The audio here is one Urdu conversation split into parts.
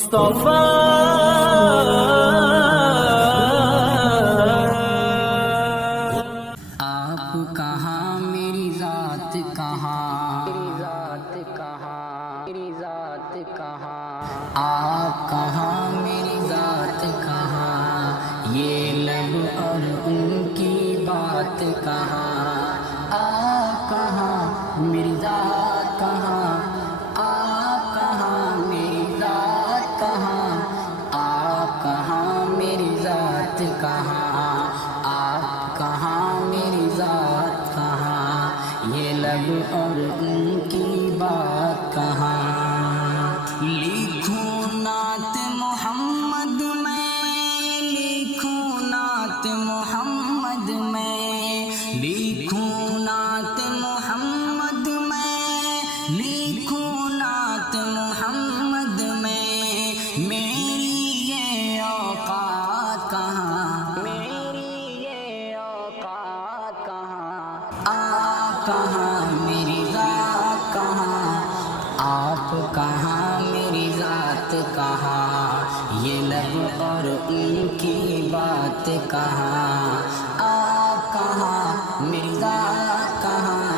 مصطفیٰ آپ کہاں میری ذات کہاں، میری ذات کہاں، میری ذات کہاں، آپ کہاں میری ذات کہاں، یہ لب اور ان کی بات کہاں، آپ کہاں میری ذات کہاں، آپ کہاں میری ذات کہاں، آپ کہاں میری ذات کہاں، آپ کہاں میری ذات کہاں، یہ لب اور ان کی بات کہاں۔ لکھوں نعت محمد میں، لکھوں نعت محمد میں، لکھوں نعت محمد میں، لکھوں نعت محمد میں، میری یہ اوقات کہاں، میری یہ اوقات کہاں، آپ کہاں میری ذات کہاں، آپ کہاں میری ذات کہاں، یہ لب اور ان کی بات کہاں، آپ کہاں میری ذات کہاں،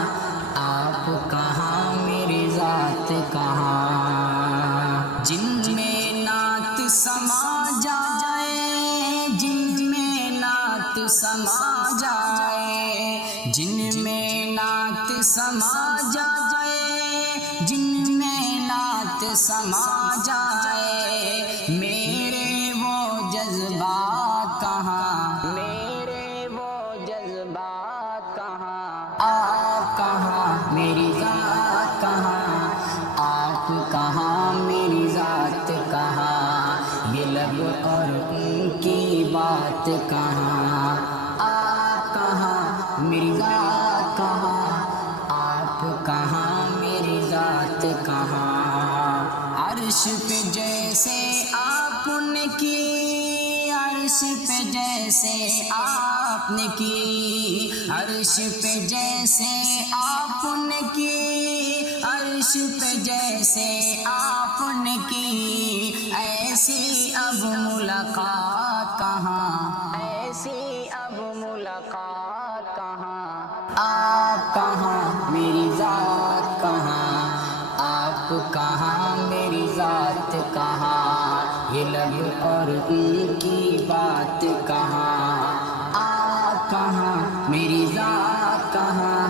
آپ کہاں میری ذات کہاں۔ جن میں نعت سما جائے، جن میں نعت سما جائے، جن میں نعت سما جائے، جن میں نعت سما جائے، میرے وہ جذبات کہاں، میرے وہ جذبات کہاں، آپ کہاں میری ذات کہاں، آپ کہاں میری ذات کہاں، یہ لب اور ان کی بات کہاں، آپ کہاں میری ذات کہاں، آپ کہاں میری ذات کہاں۔ عرش پہ جیسے آپ نے کی، عرش پہ جیسے آپ نے کی، عرش پہ جیسے آپ نے کی، عرش پہ جیسے آپ نے کی، ایسی اب ملاقات کہاں، ایسی اب ملاقات کہاں، آپ کہاں میری ذات کہاں، آپ کہاں میری ذات کہاں، یہ لب اور ان کی بات کہاں، آپ کہاں میری ذات کہاں،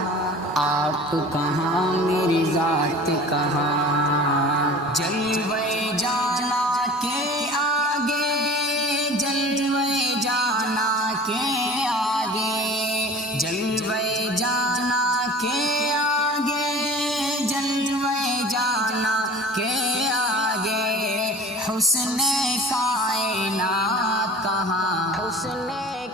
آپ کہاں میری ذات کہاں۔ جلوے جانا کے آگے، جلوے جانا کے آگے، جلوے جانا کے آگے، جلوے جانا کے آگے، حسن کائنات کہاں، حسن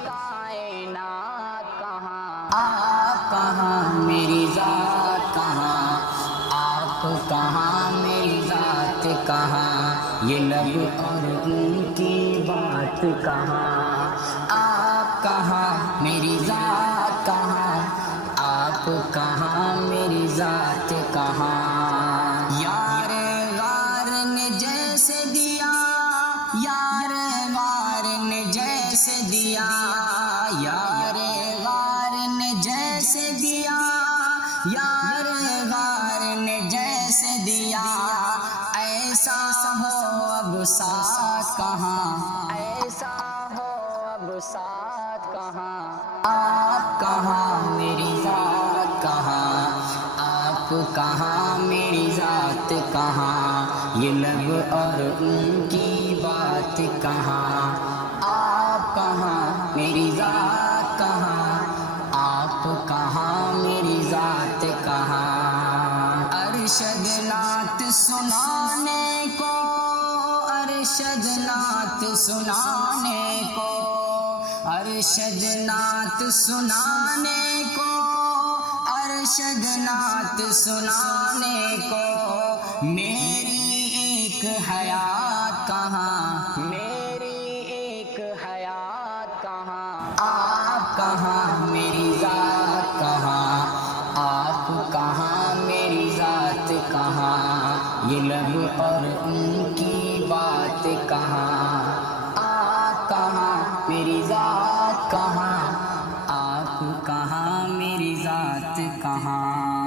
کائنات کہاں، آپ کہاں میری ذات کہاں، آپ کہاں میری ذات کہاں، یہ لب اور ان کی بات کہاں، آپ کہاں میری ذات کہاں، آپ کہاں میری ذات کہاں۔ یار غار نے جیسے دیا، یار غار نے جیسے دیا، یار غار نے جیسے دیا، یار غار نے جیسے دیا، ایسا ہو اب ساتھ کہاں، ایسا ہو اب ساتھ کہاں، آپ کہاں میری ذات کہاں، آپ کہاں میری ذات کہاں، یہ لب اور ان کی بات کہاں، آپ کہاں میری ذات کہاں، آپ کہاں میری ذات کہاں۔ ارشد نعت سنانے کو، ارشد نعت سنانے کو، ارشد نعت سنانے کو، ارشد نعت سنانے کو، میری ایک حیات کہاں، میری ایک حیات کہاں، آپ کہاں میری ذات کہاں، آپ کہاں میری ذات کہاں، یہ لب اور ان کی بات کہاں، آپ کہاں میری ذات کہاں، آپ کہاں میری ذات کہاں.